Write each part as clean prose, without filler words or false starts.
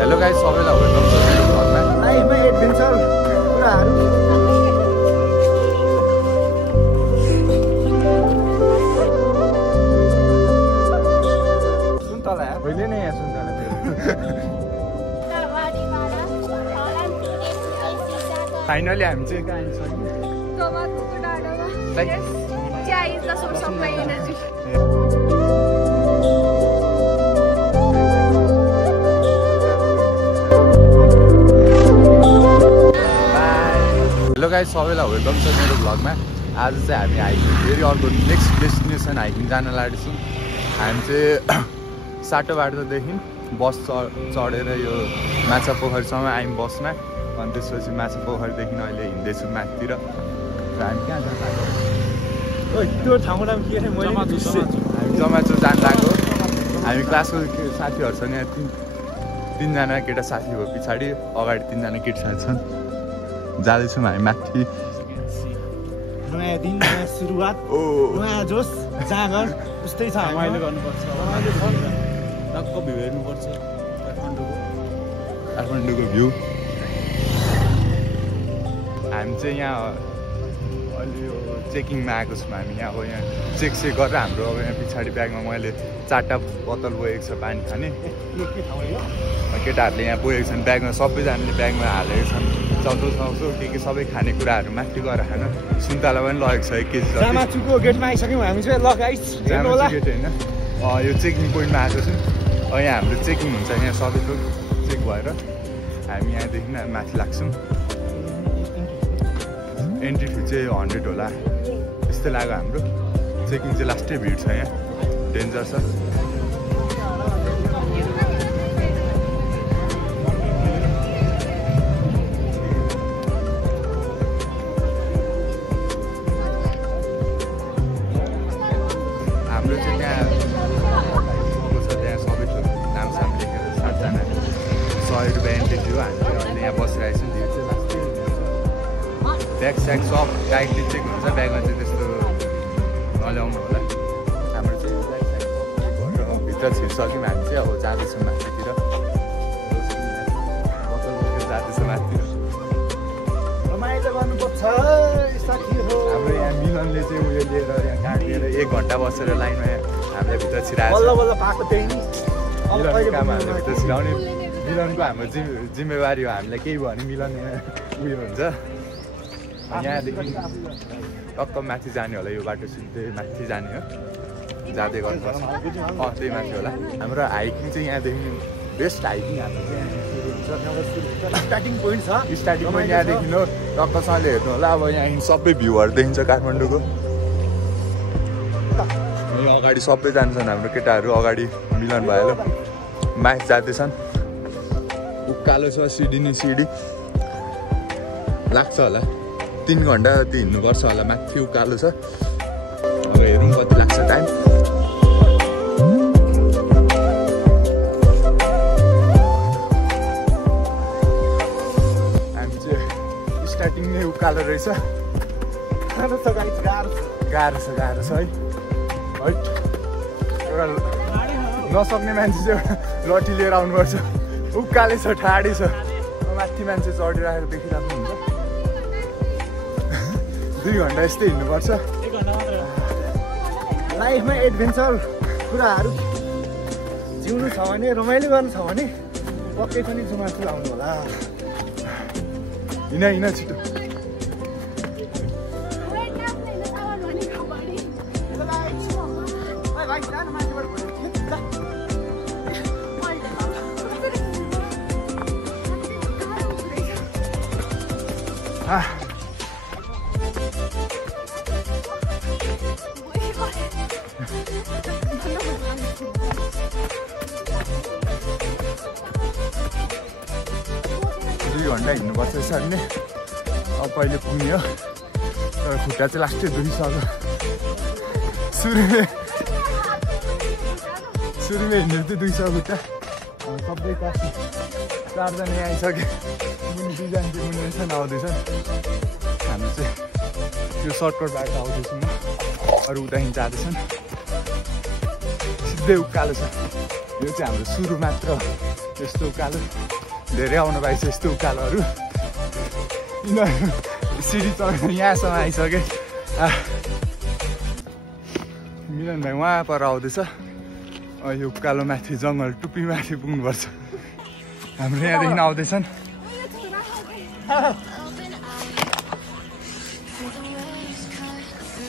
Hello guys, सबैलाई welcome छ मेरो भ्लगमा। लाइफमा एडभेन्चर कुराहरू सुन्तला अहिले नै यहाँ सुन्तला थियो। फाइनली हामी चाहिँ कहाँ आइसक्यौँ? हेलो गाइस, सबैलाई वेलकम छ मेरो भ्लगमा। आज चाहिँ हामी हाइकिङ फेरि अर्को नेक्स्ट डेस्टिनेसन हाइकिङ जान लागेछौँ। हामी चाहिँ साटोबाटोदेखि बस चढेर यो माछा पोखरीसम्म आयौँ बसमा। अनि त्यसपछि माछा पोखरीदेखि अहिले हिँड्दैछु माथितिर। र हामी कहाँ जानु लाग्यो? त्यो ठाउँबाट के हामी जमाचु जानु लाग्यो। हामी क्लासको साथीहरूसँग यहाँ तिनजना केटा साथी हो, पछाडि अगाडि तिनजना केटी साथी छन्। जाँदैछौँ हामी माथि। नयाँ दिन, नयाँ सुरुवात, नयाँ जोस, जाँगर उस्तै छ। रमाइलो गर्नुपर्छ, रमाइलो छ। टक्क भ्यू हेर्नुपर्छ काठमाडौँको भ्यू। हामी चाहिँ यहाँ अलि यो चेकिङमा आएको छौँ। हामी यहाँ अब यहाँ चेक गरेर हाम्रो अब यहाँ पछाडि ब्यागमा मैले 4टा बोतल बोकेको छ पानी खाने। केटाहरूले यहाँ बोकेको छन् ब्यागमा, सबैजनाले ब्यागमा हालेको छन् चाउचाउ के सबै खानेकुराहरू माथि गएर खान। सुन्तला पनि लगेको छ 1 केजी। जामाचुको गेटमा आइसक्यौँ हामी चाहिँ। ल गाइस, जामाचु गेट होइन, यो चेकिङ पोइन्टमा आएको छौँ। यहाँ हाम्रो चेकिङ हुन्छ, यहाँ सबै थोक चेक भएर हामी यहाँदेखि माथि लाग्छौँ। एन्ट्री फी चाहिँ 100 होला त्यस्तै लाग्यो हाम्रो। चेकिङ चाहिँ लास्टै भिड छ, यहाँ डेन्जर छ। हाम्रो चाहिँ त्यहाँ त्यहाँ सबै थोक नामसाम लेखेर 7जना 100 रुपियाँ एन्ट्री थियो। हामी अहिले यहाँ बसिरहेको छौँ। भिड चाहिँ लास्टै ब्याग स्याग सब टाइटली चेक हुन्छ, ब्यागमा चाहिँ त्यस्तो नल्याउनु होला। हाम्रो चाहिँ ब्याग स्याग भित्र छिर्सक्यौँ। हामी चाहिँ अब जाँदैछौँ माथितिर, बोतल बोकेर जाँदैछौँ माथितिर। रमाइलो गर्नुपर्छ साथीहरू। हाम्रो यहाँ मिलनले चाहिँ उयो लिएर यहाँ काट लिएर 1 घन्टा बसेर लाइनमा हामीलाई भित्र छिराएको बल्ल बल्ल पाएको त्यही नि। मिलनको काम हामीले भित्र छिराउने। मिलनको हाम्रो जिम्मेवारी हो। हामीलाई केही भयो भने मिलन उयो हुन्छ। यहाँदेखि टक्क माथि जाने होला, यो बाटो सिधै माथि जाने हो, जाँदै गर्नुपर्छ। त्यही माथि होला। हाम्रो हाइकिङ चाहिँ यहाँदेखि बेस्ट हाइकिङ हाम्रो चाहिँ स्टार्टिङ पोइन्ट छ। स्टार्टिङ पोइन्ट यहाँदेखि हो। टक्कसँगले हेर्नु होला। अब यहाँ सबै भ्यूहरू देखिन्छ काठमाडौँको। यो अगाडि सबै जान्छन् हाम्रो केटाहरू, अगाडि मिलन भएर माथि जाँदैछन्। उकालो छ सिडी नि सिडी लाग्छ होला। 3 घन्टा जति हिँड्नुपर्छ होला। माथि उकालो छ। अब हेरौँ कति लाग्छ टाइम। हामी चाहिँ स्टार्टिङ नै उकालो रहेछ। गाह्रो छ गाइस, गाह्रो छ है। एउटा नसक्ने मान्छे चाहिँ एउटा लट्ठी लिएर आउनुपर्छ। उकालै छ, ठाडै छ। माथि मान्छे चढिराखेर देखिरहेको हुन्छ। 2 घन्टा यस्तै हिँड्नुपर्छ। लाइफमा एडभेन्चर कुराहरू जिउनु छ भने, रमाइलो गर्नु छ भने पक्कै पनि जुमाचु आउनु होला। हिँड छिटो। दुई घन्टा हिँड्नुपर्छ यसरी नै। अब पहिले पुग्ने हो, तर खुट्टा चाहिँ लास्टै दुखिसक्यो। सुरुमै हिँड्नु चाहिँ दुखिसक्यो खुट्टा। सबै काट्नु 4जना यहाँ आइसक्यो। मुनि 2जना चाहिँ मुनि रहेछन्, आउँदैछन्। हामी चाहिँ यो सर्टकट बाटो आउँदैछौँ। अरू उता जाँदैछन्। सिधै उकालो छ। यो चाहिँ हाम्रो सुरु मात्र यस्तो उकालो धेरै आउनु पाइछ यस्तो उकालोहरू सिडी चढेर यहाँसम्म आइसके मिलन भाइ उहाँ पर आउँदैछ यो उकालो माथि जङ्गल टुप्पी माथि पुग्नुपर्छ हाम्रो यहाँदेखि आउँदैछन्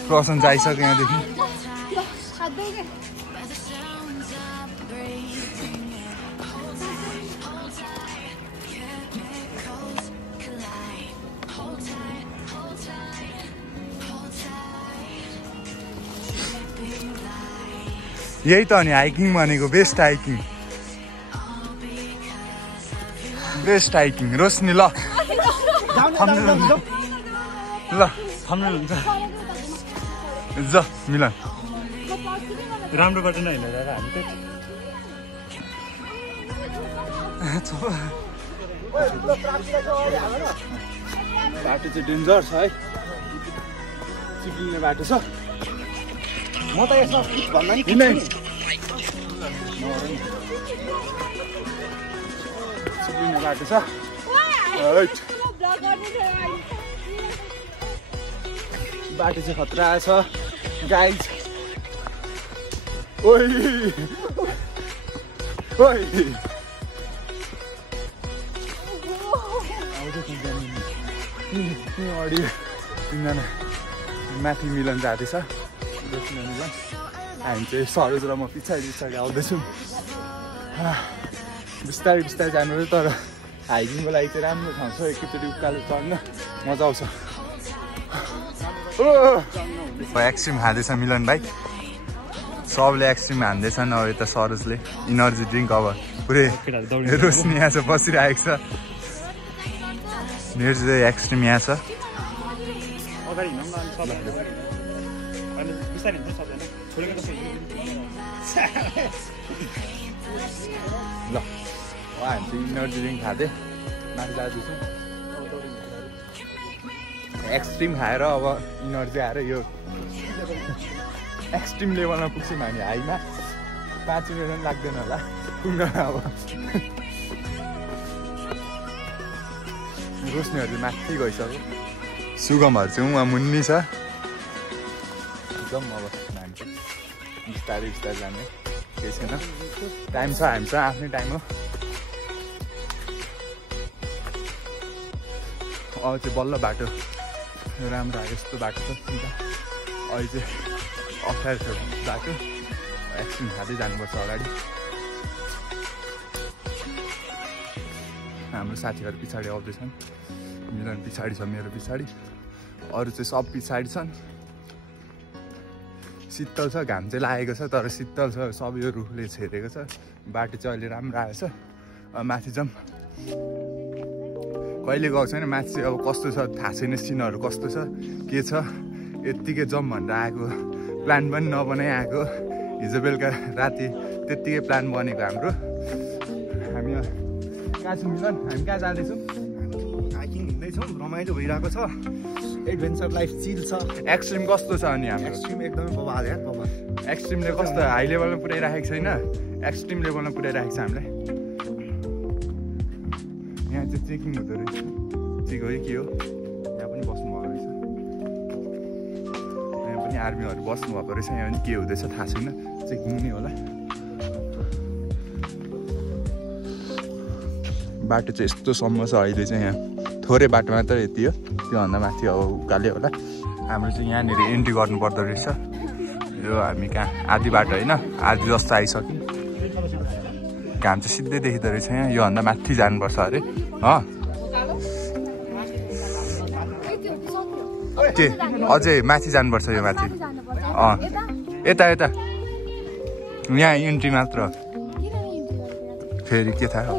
प्रसन आइसक्यो यहाँदेखि यही त नि हाइकिङ भनेको बेस्ट हाइकिङ रोशनी ल ल मिलन राम्रो गर्दैन होइन दादा हामी बाटो चाहिँ डेन्जर छ है चिप्लिने बाटो छ म त यसमा भन्दा नि चिप्लिने बाटो छ बाटो चाहिँ खतरा छ गाइज ओइ अडियो तिनजना माथि मिलन जाँदैछ हामी चाहिँ सरोज र म पछाडि आउँदैछौँ बिस्तारै जानु तर हाइकिङको लागि चाहिँ राम्रो ठाउँ छ एकैचोटि उकालो चढ्न मजा आउँछ एक्सट्रिम खाँदैछ मिलन भाइ सबले एक्सट्रिम हान्दैछन् अब यता सरोजले इनर्जी ड्रिङ्क अब पुरै रोशनी यहाँ छ बसिरहेको छ मेरो चाहिँ एक्सट्रिम यहाँ छ ल हामी चाहिँ इनर्जी ड्रिङ्क खाँदै माथि जाँदैछौँ एक्सट्रिम खाएर अब इनर्जी आएर यो एक्सट्रिम लेभलमा पुग्छौँ हामी हाईमा 5 मिनट पनि लाग्दैन होला पुग्न अब रोशनीहरू माथि गइसक्यो सुगमहरू चाहिँ उहाँ मुन्नी छ एकदम अब हामी बिस्तारै जाने केही छैन टाइम छ हामीसँग आफ्नै टाइम हो अब चाहिँ बल्ल बाटो राम्रो आयो यस्तो बाटो छ अहिले चाहिँ अप्ठ्यारो छ बाटो एक्सट्रिम खाँदै जानुपर्छ अगाडि हाम्रो साथीहरू पछाडि आउँदैछन् मिलन पछाडि छ मेरो पछाडि अरू चाहिँ सब पछाडि छन् शीतल छ घाम चाहिँ लागेको छ तर शीतल छ सब यो रुखले छेरेको छ बाटो चाहिँ अहिले राम्रो आएछ माथि जाउँ कहिले गएको छैन माथि चाहिँ अब कस्तो छ थाहा छैन सिनहरू कस्तो छ के छ यत्तिकै जाउँ भनेर आएको प्लान पनि नबनाइ आएको हिजो बेलुका राति त्यत्तिकै प्लान बनेको हाम्रो हामी कहाँ छौँ मिलन हामी कहाँ जाँदैछौँ हाइकिङ हिँड्दैछौँ रमाइलो भइरहेको छ एडभेन्चर लाइफ चिल छ एक्सट्रिम कस्तो छ अनि हाम्रो एक्सट्रिम एकदमै बवाल यार बवाल एक्सट्रिमले कस्तो हाई लेभलमा पुऱ्याइराखेको छैन एक्सट्रिम लेभलमा पुऱ्याइराखेको छ हामीलाई यहाँ चाहिँ चेकिङ हुँदो रहेछ चेक हो के हो यहाँ पनि बस्नुभएको रहेछ यहाँ पनि आर्मीहरू बस्नुभएको रहेछ यहाँ पनि के हुँदैछ थाहा छैन चेकिङ नै होला बाटो चाहिँ यस्तोसम्म छ अहिले चाहिँ यहाँ थोरै बाटो मात्र यति हो त्योभन्दा माथि अब उकाले होला हाम्रो चाहिँ यहाँनिर एन्ट्री गर्नुपर्दो रहेछ यो हामी कहाँ आधी बाटो होइन आधी जस्तो आइसक्यो घाम चाहिँ सिधै देखिँदो रहेछ यहाँ योभन्दा माथि जानुपर्छ अरे के अझै माथि जानुपर्छ यो माथि यता यहाँ इन्ट्री मात्र फेरि के थाहा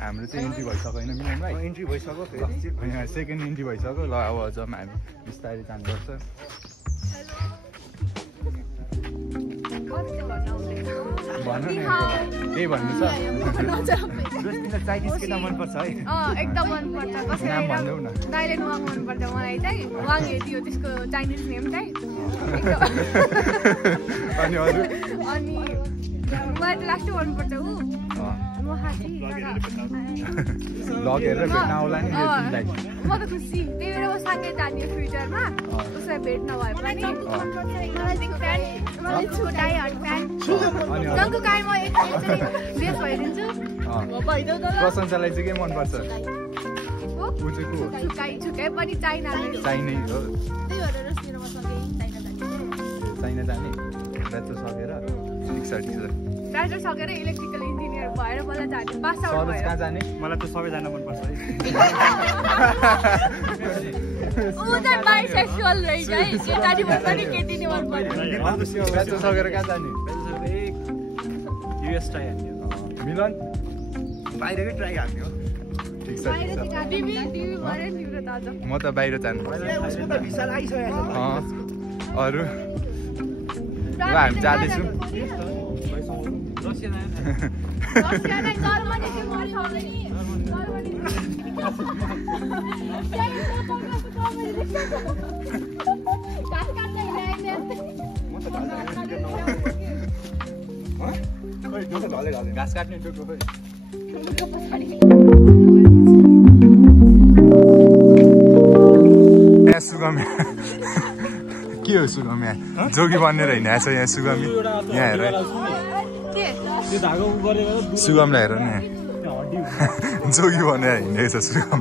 हाम्रो चाहिँ इन्ट्री भइसक्यो होइन मिलन भाइ इन्ट्री भइसक्यो फेरि यहाँ सेकेन्ड इन्ट्री भइसक्यो ल अब जम्मा हामी बिस्तारै जानुपर्छ भन्नु न केही भन्नु छ चाइनिज केटा मनपर्छ है एकदम मनपर्छ नाम भन्नु न दाइलेन वाङ मनपर्छ मलाई चाहिँ वाङ हेरियो त्यसको चाइनिज नेम चाहिँ अनि अरू अनि मलाई लास्टै मनपर्छ ऊ लगेर भेट्न आउला नि तिमीलाई म त खुसी त्यही भएर म सँगै जाने फ्युचरमा उसलाई भेट नभए पनि मलाई चाहिँ फ्यान मलाई छुटाइ हट फ्यान जङ्गको काई म एकचोटि बेस भइदिन्छु प्रशंसालाई चाहिँ के मनपर्छ छुकाइ पनि चाइना चाहिने हो त्यही भएर रोस्नेर म सँगै चाइना जाने ब्याचलर सकेर ठिक छ ब्याचलर सकेर इलेक्ट्रिकल इन्जिनियर भएर मलाई जाने पास आउट भएर कहाँ जाने मलाई त सबैजना मनपर्छ है ऊ चाहिँ बाइसेक्सुअल रहेछ है केटानी मन पनि केटी मन पर्छ ब्याचलर सकेर कहाँ जाने युएस ट्राई हान्ने मिलन बाहिरकै ट्राई हान्ने हो ठिक छ टिभी भएर तिम्रो त म त बाहिर जानु अरू हामी जाँदैछौँ घाँस काट्ने टोको खोइ सुगमी के हो सुगमी यहाँ जोगी बनेर हिँडेको छ यहाँ सुगमी यहाँ हेर सुगमलाई हेर न जोगी बनेर हिँडेको छ सुगम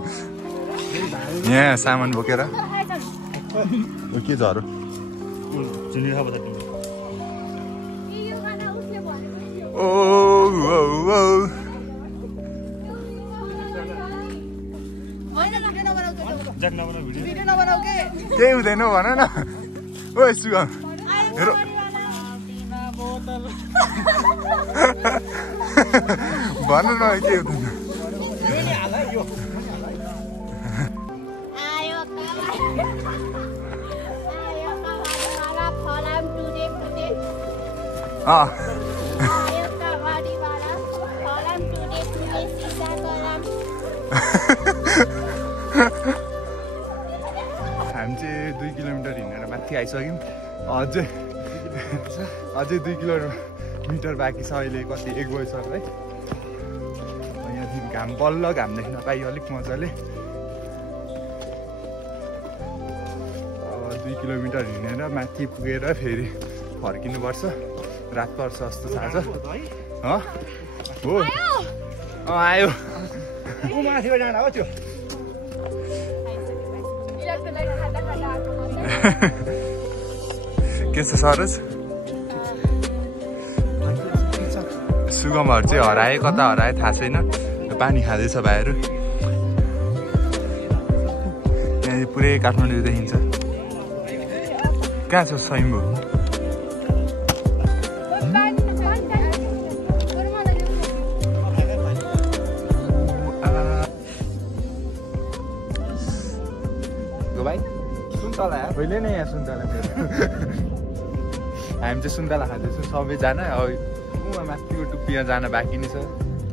यहाँ सामान बोकेर के झरो ओ केही हुँदैन भन न ओ सुगम हेर भन्नु न के हुँदैन हामी चाहिँ 2 किलोमिटर हिँडेर माथि आइसक्यौँ अझै 2 किलोमिटर बाँकी छ अहिले कति 1 बजीसक्यो है यहाँदेखि घाम बल्ल घाम देख्न पाइयो अलिक मजाले 2 किलोमिटर हिँडेर माथि पुगेर फेरि फर्किनुपर्छ रात पर्छ जस्तो छ आज हो आयो माथिबाट जाँदा हो त्यो के छ सरज सुगमहरू चाहिँ हराए कता हराए थाहा छैन पानी खाँदैछ भाइहरू यहाँ पुरै काठमाडौँ देखिन्छ कहाँ छ स्वयम्भू पहिले नै यहाँ सुन्तला हामी चाहिँ सुन्तला खाँदैछौँ सबैजना अब माथिको टुप्पीमा जान बाँकी नै छ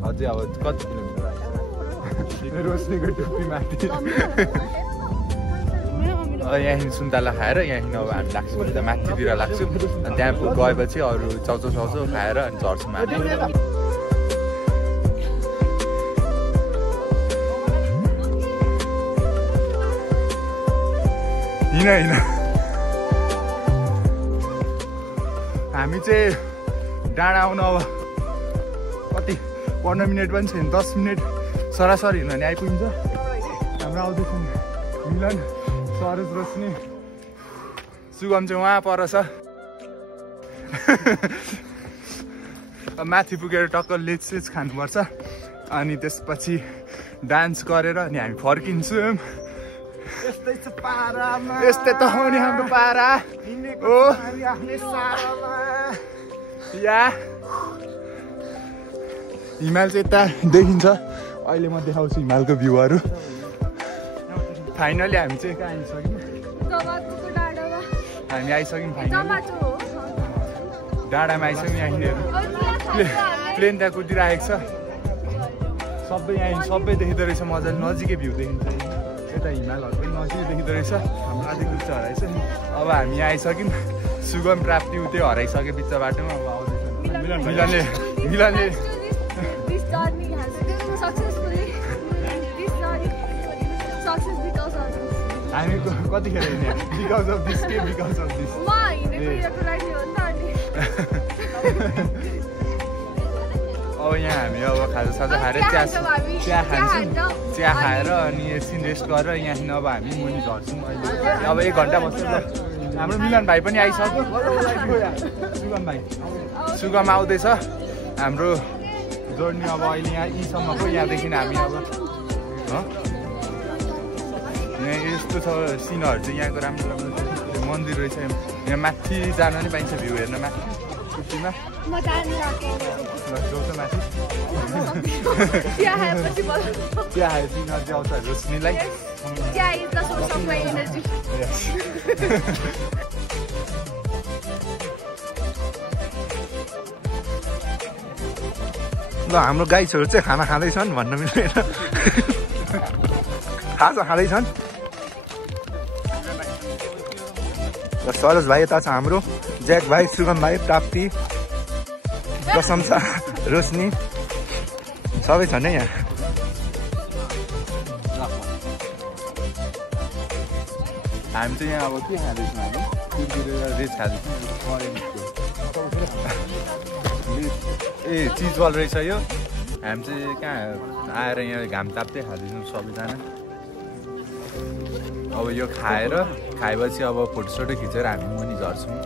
अझै अब कति किलोमिटर रोशनीको टुप्पी माथि यहाँदेखि सुन्तला खाएर यहाँदेखि अब हामी लाग्छौँ अन्त माथितिर लाग्छौँ अनि त्यहाँ गएपछि अरू चाउचाउ खाएर अनि झर्छौँ माथि हिँड हामी चाहिँ डाँडा आउनु अब कति 15 मिनट पनि छैन 10 मिनट सरासरी हिँड्न आइपुगिन्छ हाम्रो आउँदैछ मिलन सरज रोशनी सुगम चाहिँ उहाँ पर छ माथि पुगेर टक्क लेचसेच खानुपर्छ अनि त्यसपछि डान्स गरेर अनि हामी फर्किन्छौँ यस्तै त हो नि हाम्रो पारा ओ या हिमाल चाहिँ यता देखिन्छ अहिले म देखाउँछु हिमालको भ्यूहरू फाइनली हामी चाहिँ कहाँ आइसक्यौँ हामी आइसक्यौँ फाइनली डाँडामा आइसक्यौँ। यहाँ हिँडेर प्लेन त्यहाँ कुदिरहेको छ। सबै यहाँ सबै देखिँदो रहेछ मजाले, नजिकै भ्यू देखिन्छ। यता हिमालहरू पनि नजिकै देखिँदो रहेछ। हाम्रो आधी ग्रुप चाहिँ हराएछ नि। अब हामी यहाँ आइसक्यौँ। सुगम प्राप्ति उतै हराइसक्यो बिच बाटोमा। अब आउँदैछ मिलनले हामी कतिखेर हिँड्ने बिकज अफ दिस के बिकज अफ दिस अब यहाँ हामी अब खाजासाजा खाएर चिया खान्छौँ। चिया खाएर अनि एकछिन रेस्ट गरेर यहाँदेखि अब हामी मुनि झर्छौँ। अहिले अब 1 घन्टा बस्छौँ। हाम्रो मिलन भाइ पनि आइसक्यो। सुगम भाइ सुगम आउँदैछ। हाम्रो जर्नी अब अहिले यहाँ यीसम्मको। यहाँदेखि हामी अब यहाँ यस्तो छ सिनहरू चाहिँ यहाँको राम्रो राम्रो मन्दिर रहेछ। यहाँ माथि जान पनि पाइन्छ भ्यू हेर्न माथि कुर्सीमा। माथि चिया खाएपछि नजिक आउँछ रोशनीलाई। ल हाम्रो गाइजहरू चाहिँ खाना खाँदैछन् भन्न मिल्दैन। खाजा खाँदैछन्। सरोज भाइ यता छ हाम्रो, ज्याक भाइ, सुगम भाइ, प्राप्ति, प्रशंसा, रोशनी सबै छन् है यहाँ। हामी चाहिँ यहाँ अब के खाँदैछौँ? हामी रेस खाँदैछौँ। ए चिज बल रहेछ यो। हामी चाहिँ कहाँ आएर यहाँ घाम ताप्दै खाँदैछौँ सबैजना। अब यो खाएपछि अब फोटोसोटो खिचेर हामी मुनि झर्छौँ।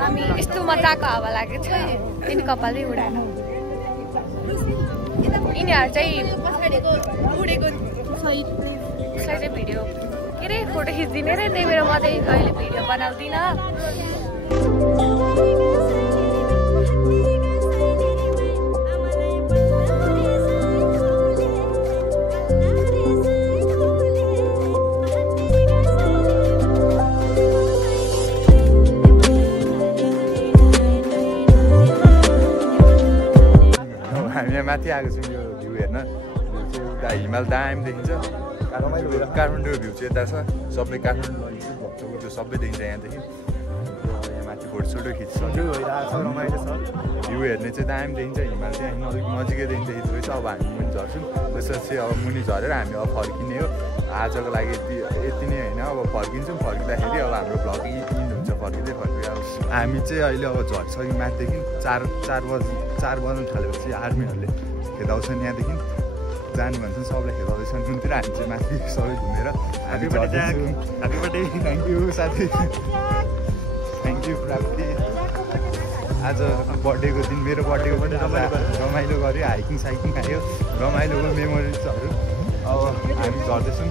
हामी यस्तो मजाको हावा लागेको छ यिनी कपालै उडाएन। यिनीहरू चाहिँ सही भिडियो के अरे फोटो खिचिदिने रे, त्यही भएर म चाहिँ अहिले भिडियो बनाउँदिनँ। हामी यहाँ माथि आएको छौँ यो भ्यू हेर्न। उता हिमाल दामी देखिन्छ। काठमाडौँ भ्यू चाहिँ यता छ। सबै काठमाडौँ लगिन्छ भक्तपुर त्यो सबै देखिन्छ यहाँदेखि। यहाँ माथि फोटोसोटो खिचिसक्यो। रमाइलो छ। भ्यू हेर्ने चाहिँ दामी देखिन्छ। हिमाल चाहिँ यहाँ अलिक नजिकै देखिन्छ यति रहेछ। अब हामी मुनि झर्छौँ। त्यसपछि अब मुनि झरेर हामी अब फर्किने हो। आजको लागि यति नै होइन। अब फर्किन्छौँ। फर्किँदाखेरि अब हाम्रो भ्लग यति हुन्छ। फर्किँदै अब हामी चाहिँ अहिले अब झर्छौँ माथिदेखि। 4 बज्नु थालेपछि आर्मीहरूले खेदाउँछन् यहाँदेखि। जानु भन्छन् सबलाई खेदाउँदैछन् कुनतिर। हामी चाहिँ माथि सबै घुमेर हामी थ्याङ्क यू साथी। थ्याङ्क यू प्राप्ति। आज बर्थडेको दिन मेरो बर्थडेको पनि रमाइलो गऱ्यो। हाइकिङ साइकिङ खायो। रमाइलो मेमोरिजहरू। अब हामी झर्दैछौँ।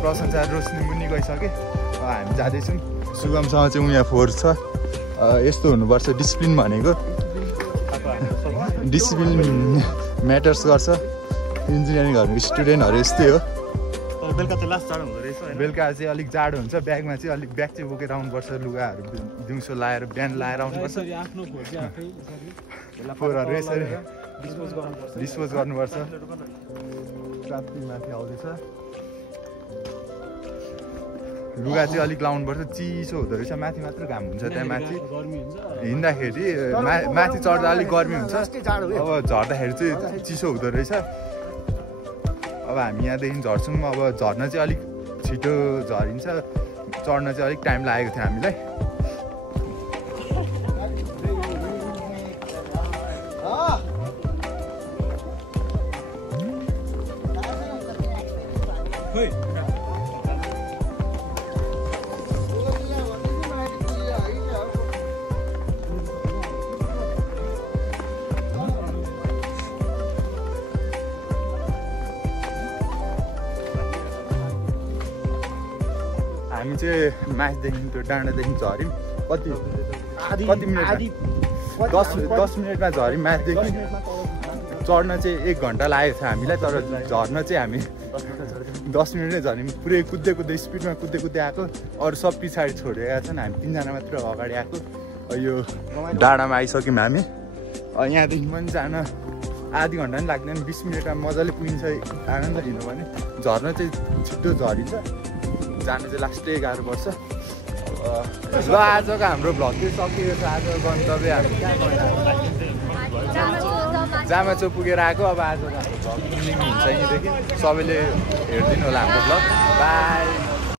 प्रशंसा रोशनी मुनि गइसक्यो। अब हामी जाँदैछौँ। सुगमसँग चाहिँ उहाँ फोर्स छ। यस्तो हुनुपर्छ डिसिप्लिन भनेको। डिसिप्लिन म्याटर्स गर्छ। इन्जिनियरिङहरू स्टुडेन्टहरू यस्तै हो। बेलुका चाहिँ लास्ट जाडो हुँदो रहेछ। बेलुका चाहिँ अलिक जाडो हुन्छ। ब्यागमा चाहिँ अलिक ब्याग चाहिँ बोकेर आउनुपर्छ। लुगाहरू दिउँसो लाएर बिहान लाएर आउनुपर्छ। फोहोरहरू यसरी डिस्पोज गर्नुपर्छ। प्राप्ति माथि आउँदैछ। लुगा चाहिँ अलिक लाउनुपर्छ। चिसो हुँदो रहेछ। माथि मात्र घाम हुन्छ त्यहाँ माथि हिँड्दाखेरि। माथि चढ्दा अलिक गर्मी हुन्छ। अब झर्दाखेरि चाहिँ चिसो हुँदो रहेछ। अब हामी यहाँदेखि झर्छौँ। अब झर्न चाहिँ अलिक छिटो झरिन्छ। चढ्न चाहिँ अलिक टाइम लागेको थियो हामीलाई। हामी चाहिँ माथिदेखि त्यो डाँडादेखि झऱ्यौँ। कति कति मिनट 10 मिनटमा झरी माथिदेखि चढ्न चाहिँ 1 घन्टा लागेको थियो हामीलाई तर झर्न चाहिँ हामी 10 मिनटै झर्यौँ पुरै कुद्दै स्पिडमा कुद्दै आएको अरू सब पछाडि छोडेका छन् हामी 3 जना मात्र अगाडि आएको यो डाँडामा आइसक्यौँ हामी यहाँदेखि पनि जान आधी घन्टा पनि लाग्दैन 20 मिनटमा मजाले पुगिन्छ आनन्द लिनु भने झर्न चाहिँ छिटो झरिन्छ जानु चाहिँ लास्टै गाह्रो पर्छ ल आजको हाम्रो भ्लग चाहिँ सकिएको छ आज गन्तव्य हामी जामाचो पुगेर आएको अब आजको हाम्रो भ्लग इन्डिङ हुन्छ यहीँदेखि सबैले हेरिदिनु होला हाम्रो भ्लग बाई